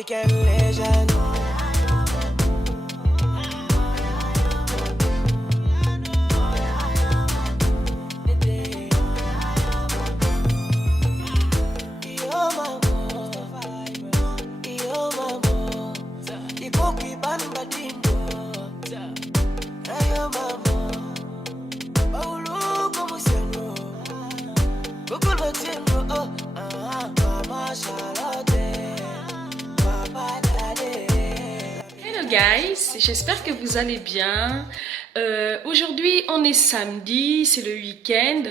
African legend. Hello guys, j'espère que vous allez bien. Aujourd'hui on est samedi, c'est le week-end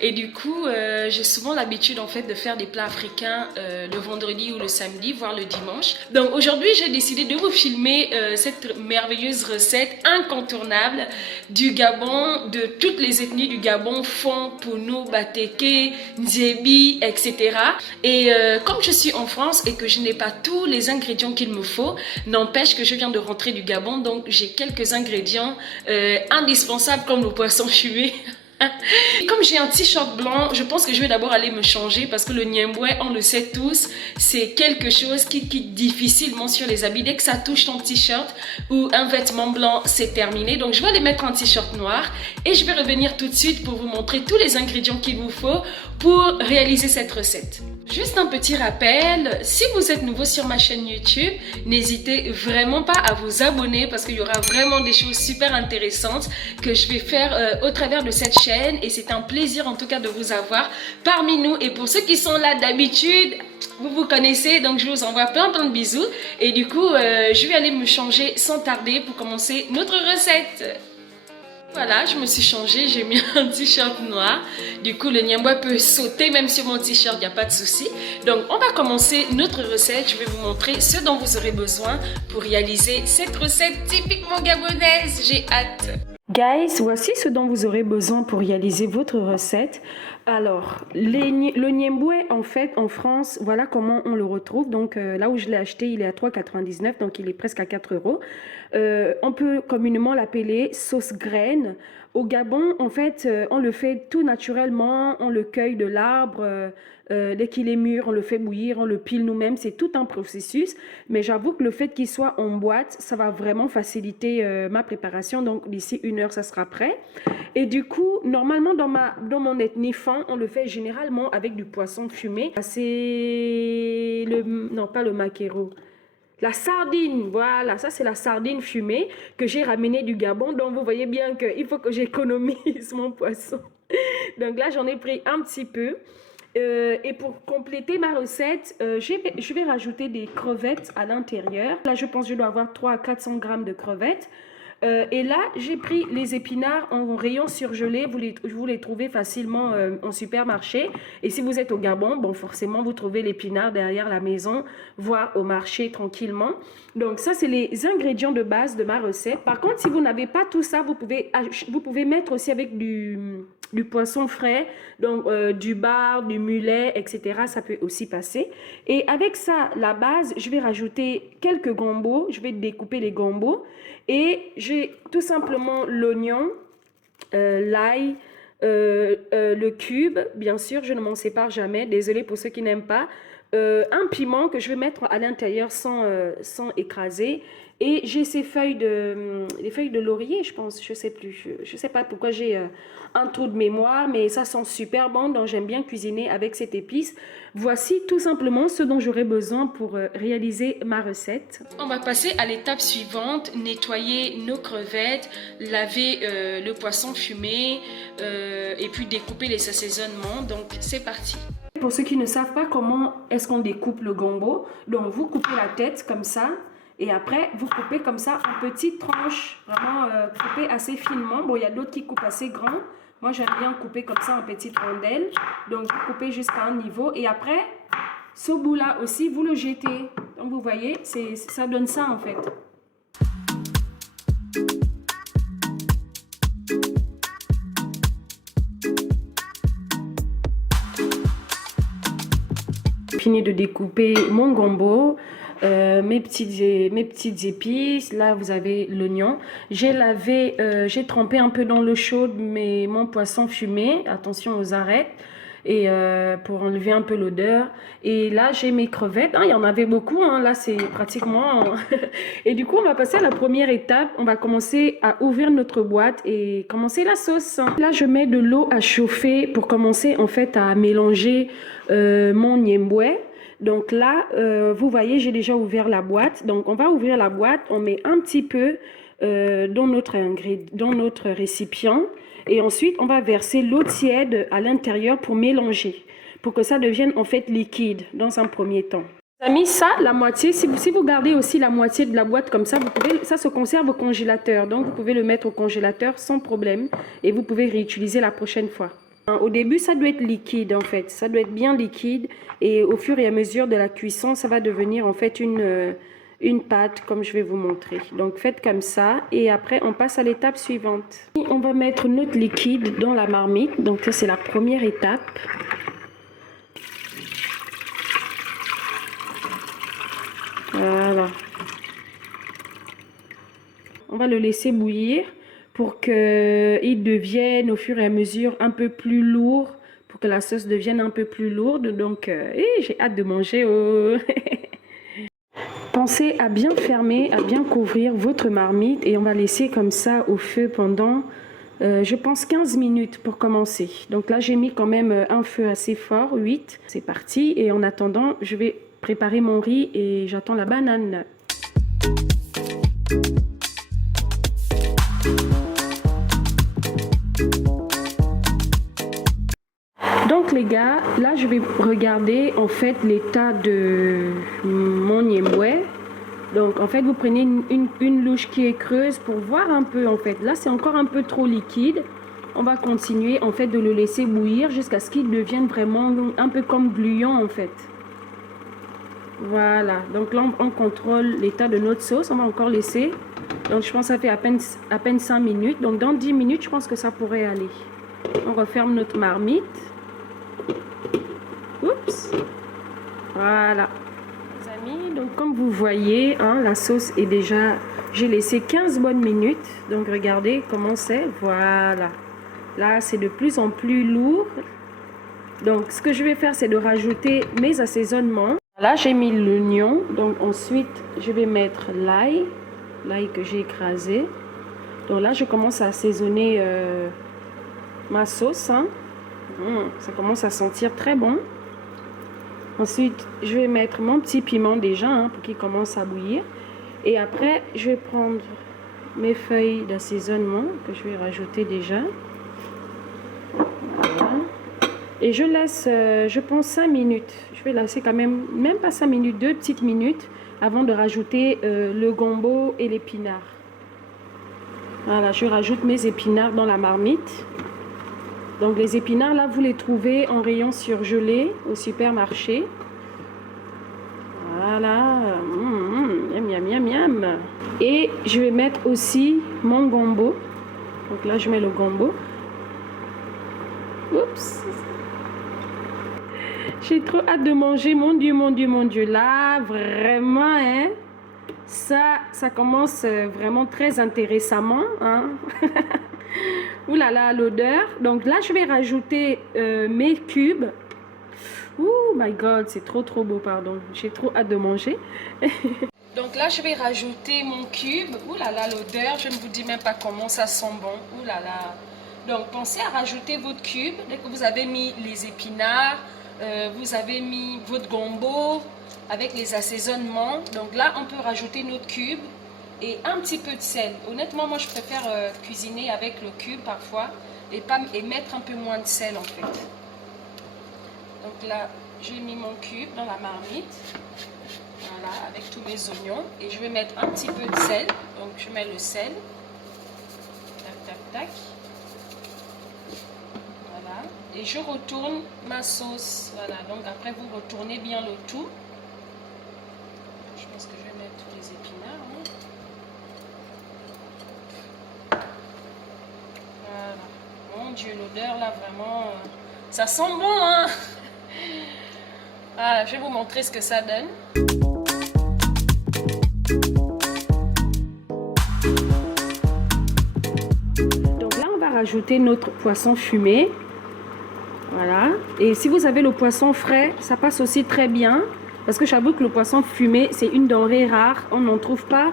et du coup j'ai souvent l'habitude en fait de faire des plats africains le vendredi ou le samedi, voire le dimanche. Donc aujourd'hui j'ai décidé de vous filmer cette merveilleuse recette incontournable du Gabon, de toutes les ethnies du Gabon, Fon, Pounou, Bateke, Nzebi, etc. Et comme je suis en France et que je n'ai pas tous les ingrédients qu'il me faut, n'empêche que je viens de rentrer du Gabon, donc j'ai quelques ingrédients indispensables comme le poisson fumé. Comme j'ai un t-shirt blanc, je pense que je vais d'abord aller me changer parce que le Niemboué, on le sait tous, c'est quelque chose qui quitte difficilement sur les habits. Dès que ça touche ton t-shirt ou un vêtement blanc, c'est terminé. Donc je vais aller mettre un t-shirt noir et je vais revenir tout de suite pour vous montrer tous les ingrédients qu'il vous faut pour réaliser cette recette. Juste un petit rappel, si vous êtes nouveau sur ma chaîne YouTube, n'hésitez vraiment pas à vous abonner parce qu'il y aura vraiment des choses super intéressantes que je vais faire au travers de cette chaîne et c'est un plaisir en tout cas de vous avoir parmi nous. Et pour ceux qui sont là d'habitude, vous vous connaissez, donc je vous envoie plein de bisous et du coup je vais aller me changer sans tarder pour commencer notre recette. Voilà, je me suis changée, j'ai mis un t-shirt noir. Du coup, le Niemboué peut sauter même sur mon t-shirt, il n'y a pas de souci. Donc, on va commencer notre recette. Je vais vous montrer ce dont vous aurez besoin pour réaliser cette recette typiquement gabonaise. J'ai hâte. Guys, voici ce dont vous aurez besoin pour réaliser votre recette. Alors, le Niemboué, en fait, en France, voilà comment on le retrouve. Donc, là où je l'ai acheté, il est à 3,99 €, donc il est presque à 4 €. On peut communément l'appeler sauce graine. Au Gabon, en fait, on le fait tout naturellement. On le cueille de l'arbre. Dès qu'il est mûr, on le fait bouillir, on le pile nous-mêmes. C'est tout un processus. Mais j'avoue que le fait qu'il soit en boîte, ça va vraiment faciliter ma préparation. Donc, d'ici 1 heure, ça sera prêt. Et du coup, normalement, dans mon ethnie Fon, on le fait généralement avec du poisson fumé. C'est non, pas le maquereau. La sardine, voilà, ça c'est la sardine fumée que j'ai ramenée du Gabon. Donc vous voyez bien qu'il faut que j'économise mon poisson. Donc là j'en ai pris un petit peu. Et pour compléter ma recette, je vais rajouter des crevettes à l'intérieur. Là je pense que je dois avoir 300 à 400 grammes de crevettes. Et là, j'ai pris les épinards en rayon surgelé. Vous les trouvez facilement en supermarché. Et si vous êtes au Gabon, bon, forcément, vous trouvez l'épinard derrière la maison, voire au marché tranquillement. Donc, ça, c'est les ingrédients de base de ma recette. Par contre, si vous n'avez pas tout ça, vous pouvez mettre aussi avec du poisson frais, donc du bar, du mulet, etc. Ça peut aussi passer. Et avec ça, la base, je vais rajouter quelques gambos. Je vais découper les gambos. Et j'ai tout simplement l'oignon, l'ail, le cube, bien sûr, je ne m'en sépare jamais, désolé pour ceux qui n'aiment pas. Un piment que je vais mettre à l'intérieur sans écraser. Et j'ai les feuilles de laurier, je pense, je sais plus. Je sais pas pourquoi j'ai un trou de mémoire, mais ça sent super bon, donc j'aime bien cuisiner avec cette épice. Voici tout simplement ce dont j'aurai besoin pour réaliser ma recette. On va passer à l'étape suivante, nettoyer nos crevettes, laver le poisson fumé et puis découper les assaisonnements. Donc c'est parti. Pour ceux qui ne savent pas comment est-ce qu'on découpe le gombo, donc vous coupez la tête comme ça. Et après, vous coupez comme ça en petites tranches, vraiment coupées assez finement. Bon, il y a d'autres qui coupent assez grand. Moi, j'aime bien couper comme ça en petites rondelles. Donc, vous coupez jusqu'à un niveau. Et après, ce bout-là aussi, vous le jetez. Donc, vous voyez, ça donne ça en fait. Fini de découper mon gombo. Mes petites épices. Là, vous avez l'oignon. J'ai trempé un peu dans l'eau chaude mon poisson fumé. Attention aux arêtes. et pour enlever un peu l'odeur. Et là, j'ai mes crevettes. Hein, il y en avait beaucoup. Hein, là, c'est pratiquement... Et du coup, on va passer à la première étape. On va commencer à ouvrir notre boîte et commencer la sauce. Là, je mets de l'eau à chauffer pour commencer en fait à mélanger mon niemboué. Donc là, vous voyez, j'ai déjà ouvert la boîte. Donc, on va ouvrir la boîte. On met un petit peu dans notre récipient. Et ensuite, on va verser l'eau tiède à l'intérieur pour mélanger, pour que ça devienne en fait liquide dans un premier temps. J'ai mis ça, la moitié. Si vous gardez aussi la moitié de la boîte comme ça, ça se conserve au congélateur. Donc, vous pouvez le mettre au congélateur sans problème et vous pouvez réutiliser la prochaine fois. Au début, ça doit être liquide en fait. Ça doit être bien liquide et au fur et à mesure de la cuisson, ça va devenir en fait une pâte comme je vais vous montrer. Donc faites comme ça et après on passe à l'étape suivante. On va mettre notre liquide dans la marmite. Donc ça c'est la première étape. Voilà. On va le laisser bouillir pour qu'il devienne au fur et à mesure un peu plus lourd, pour que la sauce devienne un peu plus lourde. Donc j'ai hâte de manger. Oh. Pensez à bien fermer, à bien couvrir votre marmite et on va laisser comme ça au feu pendant, je pense, 15 minutes pour commencer. Donc là, j'ai mis quand même un feu assez fort, 8. C'est parti et en attendant, je vais préparer mon riz et j'attends la banane. Donc les gars, là je vais regarder en fait l'état de mon niemboué. Donc en fait vous prenez une louche qui est creuse pour voir un peu en fait. Là c'est encore un peu trop liquide. On va continuer en fait de le laisser bouillir jusqu'à ce qu'il devienne vraiment un peu comme gluant en fait. Voilà, donc là on contrôle l'état de notre sauce. On va encore laisser. Donc je pense que ça fait à peine 5 minutes. Donc dans 10 minutes je pense que ça pourrait aller. On referme notre marmite. Oups, voilà les amis, donc comme vous voyez hein, la sauce est déjà, j'ai laissé 15 bonnes minutes, donc regardez comment c'est. Voilà, là c'est de plus en plus lourd. Donc ce que je vais faire c'est de rajouter mes assaisonnements. Là j'ai mis l'oignon, donc ensuite je vais mettre l'ail que j'ai écrasé. Donc là je commence à assaisonner ma sauce hein. Ça commence à sentir très bon. Ensuite, je vais mettre mon petit piment déjà hein, pour qu'il commence à bouillir. Et après, je vais prendre mes feuilles d'assaisonnement que je vais rajouter déjà. Voilà. Et je laisse, je pense 5 minutes. Je vais laisser quand même pas 5 minutes, 2 petites minutes avant de rajouter le gombo et l'épinard. Voilà, je rajoute mes épinards dans la marmite. Donc les épinards, là, vous les trouvez en rayon surgelé au supermarché. Voilà. Miam, miam, miam, miam. Et je vais mettre aussi mon gombo. Donc là, je mets le gombo. Oups. J'ai trop hâte de manger. Mon Dieu, mon Dieu, mon Dieu. Là, vraiment, hein. Ça commence vraiment très intéressamment. Hein. Ouh là là, l'odeur. Donc là, je vais rajouter mes cubes. Oh my god, c'est trop beau, pardon. J'ai trop hâte de manger. Donc là, je vais rajouter mon cube. Ouh là là, l'odeur, je ne vous dis même pas comment ça sent bon. Ouh là là. Donc pensez à rajouter votre cube. Dès que vous avez mis les épinards, vous avez mis votre gombo avec les assaisonnements. Donc là, on peut rajouter notre cube. Et un petit peu de sel. Honnêtement, moi je préfère cuisiner avec le cube parfois et mettre un peu moins de sel en fait. Donc là, j'ai mis mon cube dans la marmite. Voilà, avec tous mes oignons. Et je vais mettre un petit peu de sel. Donc je mets le sel. Tac, tac, tac. Voilà. Et je retourne ma sauce. Voilà, donc après vous retournez bien le tout. Je pense que je vais mettre tous les épinards. Hein. Mon Dieu, l'odeur là vraiment, ça sent bon hein. Ah, je vais vous montrer ce que ça donne. Donc là on va rajouter notre poisson fumé. Voilà. Et si vous avez le poisson frais, ça passe aussi très bien. Parce que j'avoue que le poisson fumé, c'est une denrée rare. On n'en trouve pas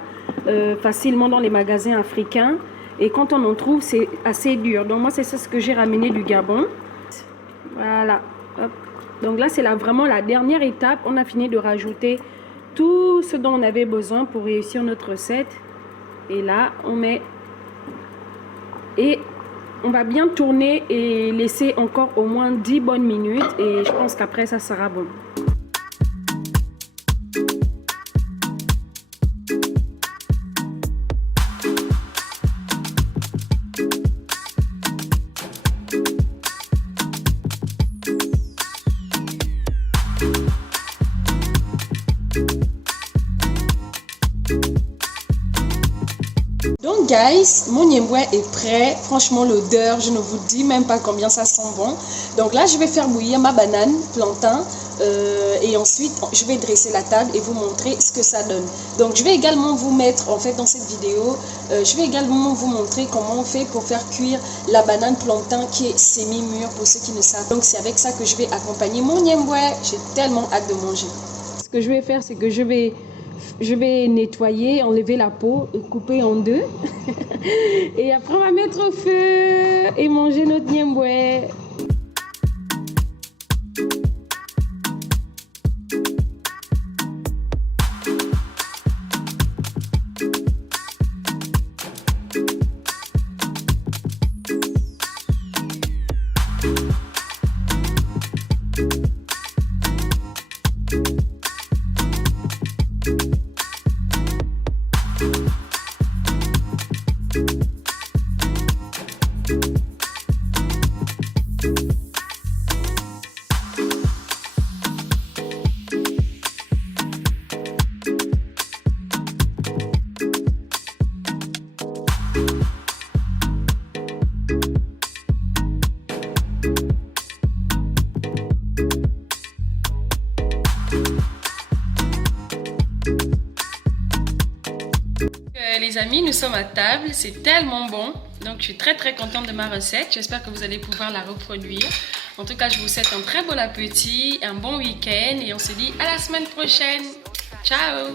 facilement dans les magasins africains. Et quand on en trouve, c'est assez dur. Donc moi, c'est ça ce que j'ai ramené du Gabon. Voilà. Hop. Donc là, c'est vraiment la dernière étape. On a fini de rajouter tout ce dont on avait besoin pour réussir notre recette. Et là, on met... Et on va bien tourner et laisser encore au moins 10 bonnes minutes. Et je pense qu'après, ça sera bon. Donc guys, mon niemboué est prêt. Franchement l'odeur, je ne vous dis même pas combien ça sent bon. Donc là je vais faire bouillir ma banane plantain et ensuite je vais dresser la table et vous montrer ce que ça donne. Donc je vais également vous mettre en fait dans cette vidéo, je vais également vous montrer comment on fait pour faire cuire la banane plantain qui est semi-mûre pour ceux qui ne savent. Donc c'est avec ça que je vais accompagner mon niemboué. J'ai tellement hâte de manger. Ce que je vais faire, c'est que je vais nettoyer, enlever la peau, couper en deux. Et après, on va mettre au feu et manger notre niemboué. Les amis, nous sommes à table, c'est tellement bon. Donc je suis très contente de ma recette. J'espère que vous allez pouvoir la reproduire. En tout cas, je vous souhaite un très bon appétit, un bon week-end et on se dit à la semaine prochaine. Ciao!